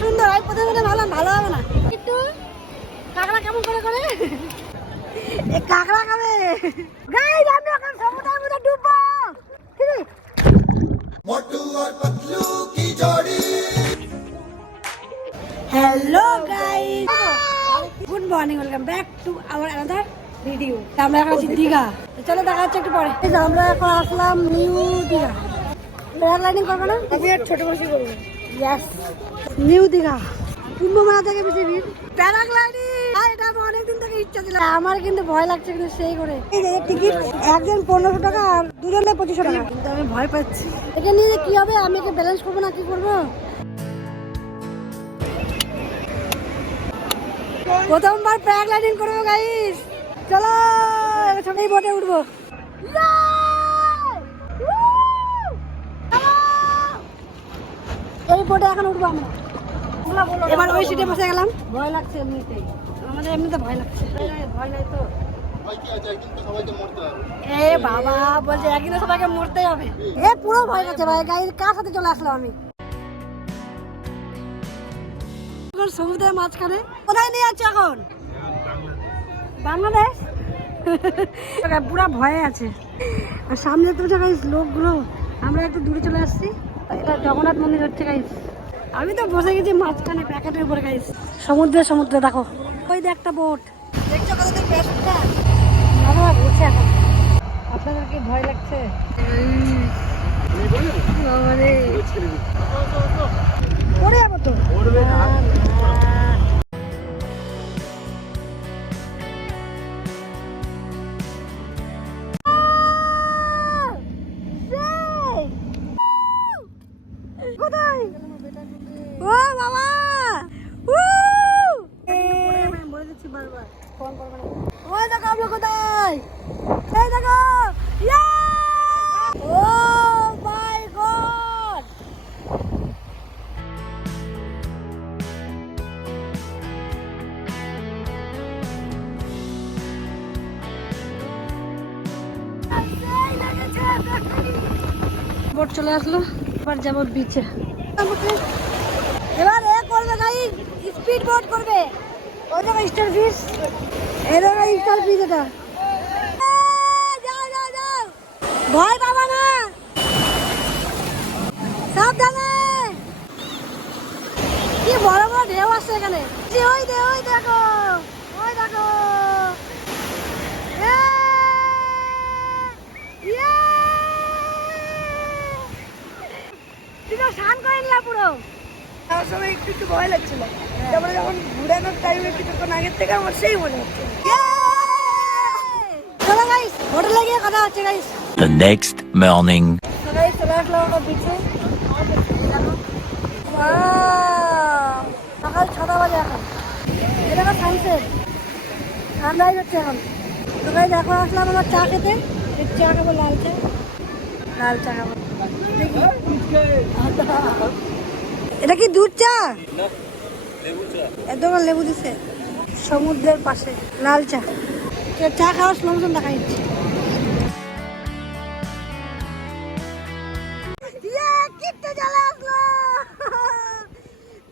সুন্দর। আমি প্রথমে ভাবলাম ভালো হবে না, কিন্তু কাঁকড়া কেমন করে করে এই কাঁকড়া খাবে। গাইস আমি এখন সমুদ্রের মধ্যে ডুববো। Hello guys, good morning, welcome back to our another video. আমরা এখন আছি দীঘা, চলো দেখা হচ্ছে একটু পরে। আমরা এখন আসলাম নিউ দীঘা। প্যারাগ্লাইডিং করবো না? আমি আর ছোট বসে করবো। ইয়েস, নিউ দীঘা কুম্ভ মেলা থেকে বেশি ভিড়। প্যারাগ্লাইডিং এটা আমার অনেকদিন থেকে ইচ্ছা ছিল। আমার কিন্তু ভয় লাগছে, কিন্তু সেই করে টিকিট একজন 1500 টাকা আর দুজনে 2500 টাকা, কিন্তু আমি ভয় পাচ্ছি। এটা নিয়ে কি হবে, আমি একে ব্যালেন্স করবো না কি করবো। প্রথমবার প্যারাগ্লাইডিং করবো গাইস, চলো ছোট বোটে উঠবো। এই বোটে এখন উঠবো আমরা। এবার ওই সিটে বসে গেলাম। ভয় লাগছে এমনিতেই, আমাদের এমনিতে ভয় লাগছে। ভয় নাই তো, এ বাবা বলছে একদিন সবাইকে মরতে হবে। এ পুরো ভয় লাগছে ভাই। গাইস কার সাথে চলে আসলাম আমি সমুদ্রের মাঝখানে। কোথায় নিয়ে যাচ্ছ এখন? বাংলাদেশ। পুরা ভয়ে আছে। আর সামনে তো গাইস লোকগুলো। আমরা একটু দূরে চলে আসছি। এটা জগন্নাথ মন্দির হচ্ছে গাইস। আমি তো বসে গেছি মাঝখানে প্যাকেটের উপরে গাইস। সমুদ্রে দেখো, ওই যে একটা বোট দেখছো কতদিন বেশটা। আমরা বসে এখন। আপনাদের কি ভয় লাগছে? পড়ে যাবো তো। কোথায়? ও বাবা, বলে দিচ্ছি বারবার ফোন করবো না। ওই দেখো আমরা কোথায়, এই দেখো। ও মাই গড, বোট চলে আসলো। এবার যাবো বিচে। এবার এ করবে গাইস, স্পিড বোট করবে। ওই দেখো স্টার ফিশ, এই দেখো স্টার ফিশ। এটা যাও যাও যাও, ভয় পাবা না, সাবধানে। কি বড় বড় ঢেউ আসছে এখানে। ওই দেখো, ওই দেখো। স্নান করে নিলাম পুরো। আমার সময় একটু ভয় লাগছিল, তারপরে যখন ঘুরানোর টাইমে কিছুক্ষণ আগের থেকে আমার সেই মনে হচ্ছে। চলো গাইস, হোটেলে গিয়ে কথা হচ্ছে guys. The next morning. Guys চলে আসলাম আমরা বিচে। সকাল 6টা বাজে এখন। এটা আমার সানসেট, ঠান্ডাই হচ্ছে এখন। তো গাইস এখন আসলাম আমার চা খেতে। চা খাবো, লাল চা খাবো। এটা কি দুধ চা? একদম লেবু দিছে। সমুদ্রের পাশে লাল চা। চা খাওয়ার স্লো মোশন দেখা যাচ্ছে।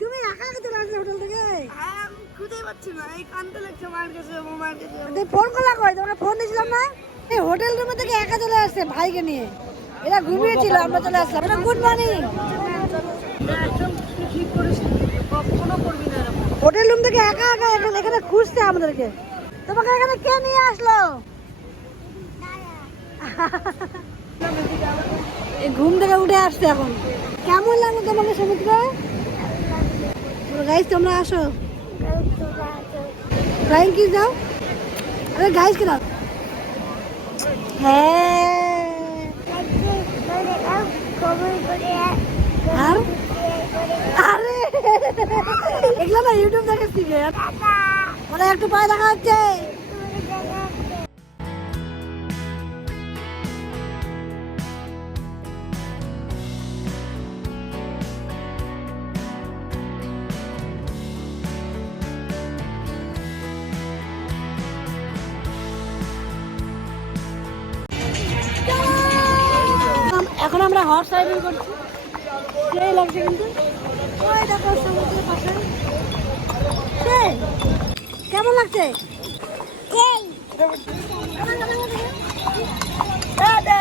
তুমি একা একা চলে আসলে হোটেল থেকে? খুঁজে পাচ্ছি না, এই কানতে লাগছে। ফোন করলা কই? তোমাকে ফোন দিয়েছিলাম না? এই হোটেল রুমে থেকে একা চলে আসছে ভাইকে নিয়ে। এরা ঘুমিয়েছিল, আমরা চলে আসলাম। এটা গুড মর্নিং। হোটেল রুম থেকে একা একা এখানে খুঁজছে আমাদেরকে। তোমাকে এখানে কে নিয়ে আসলো? এই ঘুম থেকে উঠে আসছে এখন। কেমন লাগলো তোমাকে সমুদ্রে? গাইস তোমরা আসো, ফ্লাইং কিস দাও। আরে গাইস কে দাও। হ্যাঁ, আরে এগুলো না ইউটিউব থেকে শিখে। ওরা একটু পায়ে দেখা হচ্ছে। এখন আমরা হর্স রাইডিং করছি, সেই লাগছে কিন্তু। ওই দেখো সমুদ্রের পাশে। সেই, কেমন লাগছে? দাদা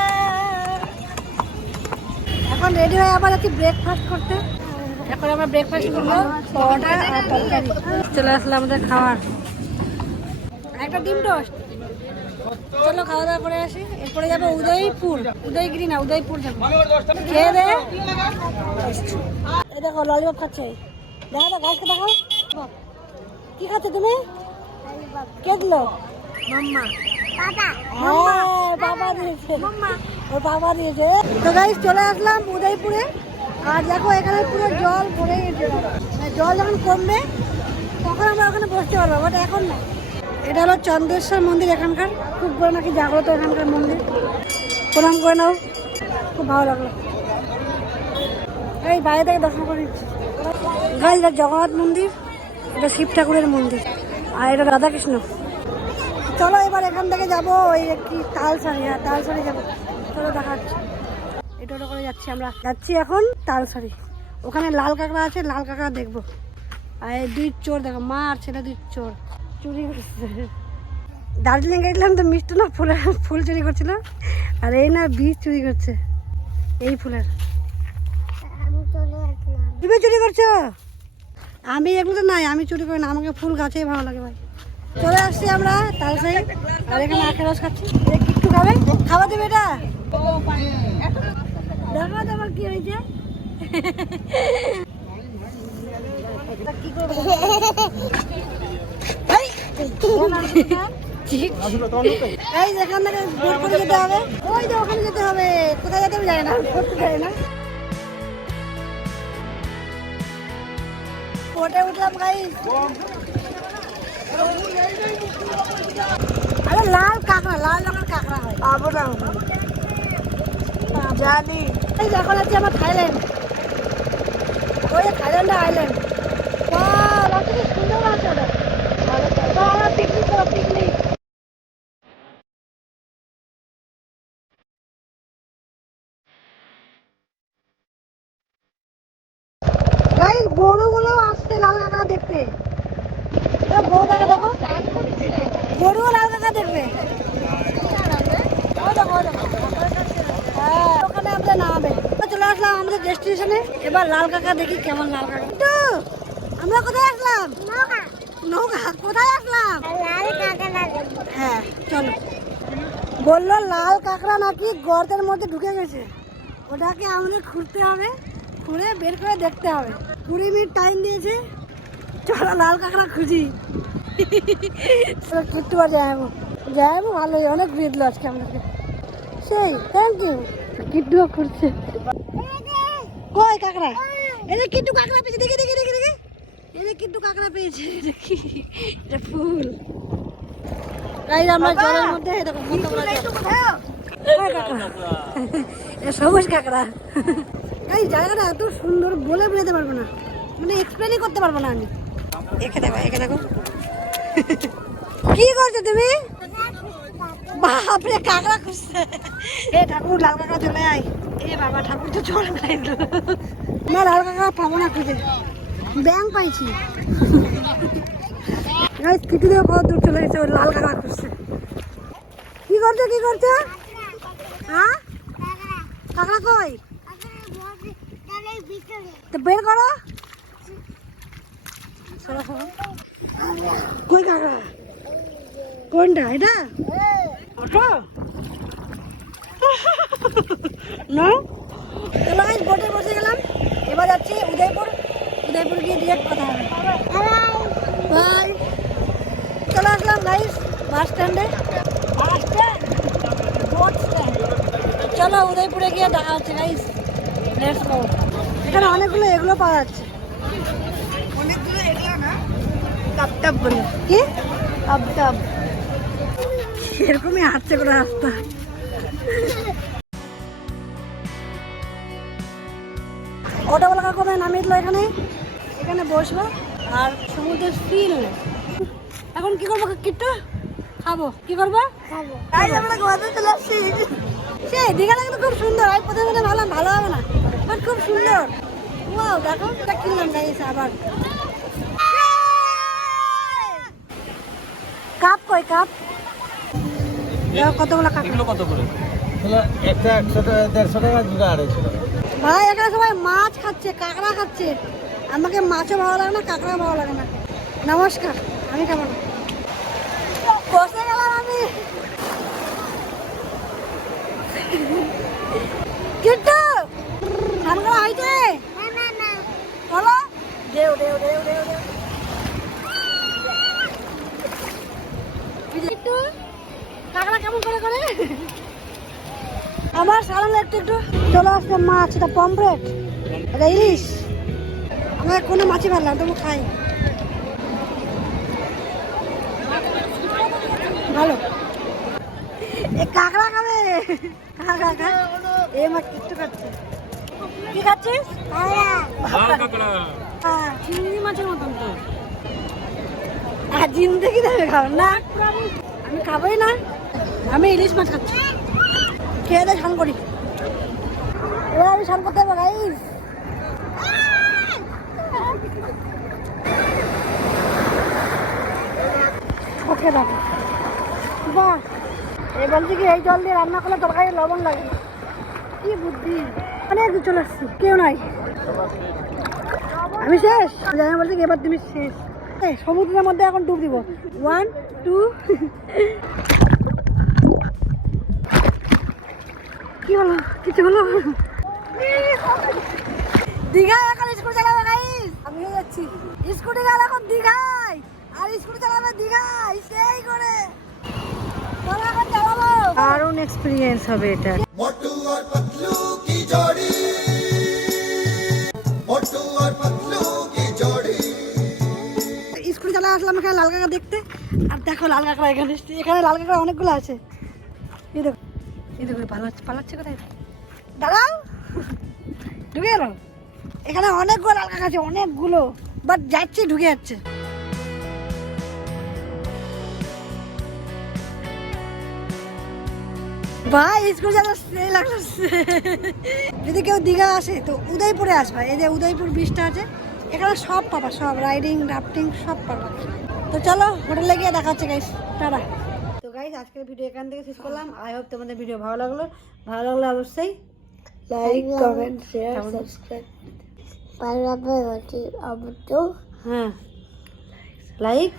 এখন রেডি হয়ে আবার একটু ব্রেকফাস্ট করতে। এখন আমরা ব্রেকফাস্ট করবো পরোটা আর তরকারি। চলে আসলে আমাদের খাবার, একটা ডিম টোস্ট। চলো খাওয়া দাওয়া করে আসি, এরপরে যাবো উদয়পুর, উদয়গিরি না উদয়পুর যাবো। খেয়ে দে। এই দেখো ললিপপ খাচ্ছে, দেখো তো গাছকে দেখাও। কি খাচ্ছে তুমি? কে দিলো? মাম্মা। বাবা দিয়েছে, ওর বাবা দিয়েছে। তো গাইস চলে আসলাম উদয়পুরে, আর দেখো এখানে পুরো জল ভরে গেছে। জল যখন কমবে তখন আমরা ওখানে বসতে পারবো, বাট এখন না। এটা হলো চন্দ্রেশ্বর মন্দির, এখানকার খুব বড় নাকি জাগ্রত এখানকার মন্দির। প্রণাম করে নাও, খুব ভালো লাগলো। এই বাইরে থেকে দর্শন করে নিচ্ছি। গাইস এটা জগন্নাথ মন্দির, এটা শিব ঠাকুরের মন্দির, আর এটা রাধাকৃষ্ণ। চলো এবার এখান থেকে যাবো ওই কি তালসারি। হ্যাঁ তালসারি যাবো, চলো দেখাচ্ছি। এটা করে যাচ্ছি, আমরা যাচ্ছি এখন তালসারি। ওখানে লাল কাঁকড়া আছে, লাল কাঁকড়া দেখবো। আর এই দুই চোর দেখো, মা আর ছেলে দুই চোর চুরি করছে। দার্জিলিং গেছিলাম তো মিষ্টি না ফুল চুরি করছিল, আর এই না বীজ চুরি করছে এই ফুলের। তুমি চুরি করছো? আমি এগুলো নাই, আমি চুরি করি না, আমাকে ফুল গাছেই ভালো লাগে ভাই। চলে আসছি আমরা তালসারি, আর এখানে আখের রস খাচ্ছি। কিট্টু খাবে, খাওয়া দেবে এটা। দেখো তোমার কি হয়েছে। কি করবো এই যেখান থেকে ভোট করে যেতে হবে, ওই যে ওখানে যেতে হবে। কোথায় যেতে হবে জানি না, করতে চাই না। কোটে উঠলাম গাইস। আরে লাল কাঁকড়া, লাল রঙের কাঁকড়া হয়, পাবো না জানি। এই এখন আছে আমার থাইল্যান্ড, ওই থাইল্যান্ডের আইল্যান্ড। সুন্দর আছে ওটা। আমরা পিকনিক করো, পিকনিক। গরুগুলো আসছে লাল কাঁকড়া দেখতে। বউটাকে দেখো, গরুও লাল কাঁকড়া দেখবে। ওখানে আমরা নামাবে। চলে আসলাম আমাদের ডেস্টিনেশনে, এবার লাল কাঁকড়া দেখি কেমন লাল কাঁকড়া। আমরা কোথায় আসলাম? নৌকা। কোথায় আসলাম? হ্যাঁ চলো। বললো লাল কাঁকড়া নাকি গর্তের মধ্যে ঢুকে গেছে, ওটাকে আমাদের খুঁড়তে হবে, খুঁড়ে বের করে দেখতে হবে। 20 মিনিট টাইম দিয়েছে, চলো লাল কাঁকড়া খুঁজি। কিট্টু আর যাবো, যাবো ভালোই, অনেক ভিড় দিল আজকে আমাদেরকে। সেই থ্যাংক ইউ। কিট্টুও খুঁড়ছে। কই কাঁকড়া? এই যে কিট্টু কাঁকড়া পেয়েছে, দেখে দেখে দেখে দেখে। এই যে কিট্টু কাঁকড়া পেয়েছে, দেখি এটা ফুল। গাইস আমরা জলের মধ্যে দেখো সবুজ কাঁকড়া। এই জায়গাটা এত সুন্দর বলে বোঝাতে পারবো না, মানে এক্সপ্লেনই করতে পারবো না আমি। একে দেখো, একে দেখো। কি করছো তুমি? বাপরে কাঁকড়া খুঁজছে। এ ঠাকুর লাল কাঁকড়া চলে আয়। এ বাবা ঠাকুর তো চলে গেল না, লাল কাঁকড়া পাবো না খুঁজে, ব্যাং পাইছি। কিছু দেখো কত দূর চলে গেছে, ওর লাল কাঁকড়া খুঁজছে। কি করছো, কি করছো? হ্যাঁ কাঁকড়া কই? তো বের করো। কই কাঁকড়া? কোনটা এটা? ওটা না। চলো গাইস বোটে বসে গেলাম, এবার যাচ্ছি উদয়পুর। উদয়পুর গিয়ে ডিরেক্ট কথা হবে। বাই। চলে আসলাম গাইস বাস স্ট্যান্ডে। Bus stand, boat stand. চলো উদয়পুরে গিয়ে দেখা হচ্ছে গাইস, লেটস গো। এখানে অনেকগুলো এগুলো পাওয়া যাচ্ছে, অনেকগুলো এগুলো না, টাপ বলে কি টাপ এরকমই হাঁটছে করে রাস্তা। অটোওয়ালা কাকু নামিয়ে দিল এখানে, এখানে বসবো আর সমুদ্রের ফিল। এখন কি করবো কিট্টু? খাবো। কি করবো? খাবো। আমরা ঘুমাতে চলে আসছি। সেই দীঘাটা কিন্তু খুব সুন্দর। আমি প্রথমে ভাবলাম ভালো হবে না, বাট খুব সুন্দর। ওয়াও দেখো এটা কিনলাম গাইস আবার কাপ কই কাপ দেখো কতগুলো কাপ এগুলো কত করে? একটা 100 টাকা 150 টাকা দুটো 250 টাকা। ভাই এখানে সবাই মাছ খাচ্ছে কাঁকড়া খাচ্ছে আমাকে মাছও ভালো লাগে না কাঁকড়া ভালো লাগে না নমস্কার আমি কেমন বসে গেলাম আমি কিন্তু ধান করা হয়েছে বলো দেও দেও দেও দেও দেও একটু কাঁকড়া কেমন করে করে আমার সারালে একটু একটু চলে আসছে মাছ এটা পমফ্রেট এটা ইলিশ আমার কোনো মাছই ভালো লাগে তবু খাই ভালো এ কাঁকড়া খাবে কাঁকড়া খা এ মাছ একটু খাচ্ছে কি খাচ্ছিস চিংড়ি মাছের মতন তো জিন্দগি দেবে খাও না আমি খাবোই না আমি ইলিশ মাছ খাচ্ছি খেয়ে দিয়ে স্নান করি এবার আমি স্নান করতে হবে গাইস ওকে দেখো বাহ এই বলছি কি এই জল দিয়ে রান্না করলে তরকারি লবণ লাগে না। কি বুদ্ধি অনেক দূর চলে আসছি কেউ নাই আমি শেষ জানি বলছি কি এবার তুমি শেষ সমুদ্রের মধ্যে এখন ডুব দিব 1 2 কি হলো কিছু হলো দীঘায় এখন স্কুটি চালাবে গাইস আমিও যাচ্ছি স্কুটি গেল এখন দীঘায় আর স্কুটি চালাবে দীঘায় সেই করে চলো এখন চালাবো দারুণ এক্সপিরিয়েন্স হবে এটা मोटू और पतलू की जोड़ी मोटू और पतलू की जोड़ी স্কুটি চালা আসলাম এখানে লাল কাঁকড়া দেখতে আর দেখো লাল কাঁকড়া এখানে এখানে লাল কাঁকড়া অনেকগুলো আছে এই দেখো পালাচ্ছে কোথায় দাঁড়াও ঢুকে গেল এখানে অনেকগুলো লাল কাঁকড়া আছে অনেকগুলো বাট যাচ্ছে ঢুকে যাচ্ছে ভাই স্কুল যাওয়া সেই লাগছে যদি কেউ দীঘা আসে তো উদয়পুরে আসবা এই যে উদয়পুর বিচটা আছে এখানে সব পাবা সব রাইডিং রাফটিং সব পাবা তো চলো হোটেলে গিয়ে দেখা হচ্ছে গাইস টাটা তো গাইস আজকের ভিডিও এখান থেকে শেষ করলাম আই হোপ তোমাদের ভিডিও ভালো লাগলে অবশ্যই লাইক কমেন্ট শেয়ার সাবস্ক্রাইব পারবে হচ্ছে অবশ্য হ্যাঁ লাইক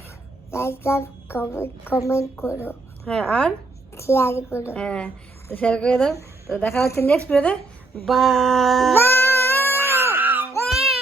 কমেন্ট করো হ্যাঁ আর শেয়ার করো হ্যাঁ তো শেয়ার করে দাও তো দেখা হচ্ছে নেক্সট ভিডিওতে বাই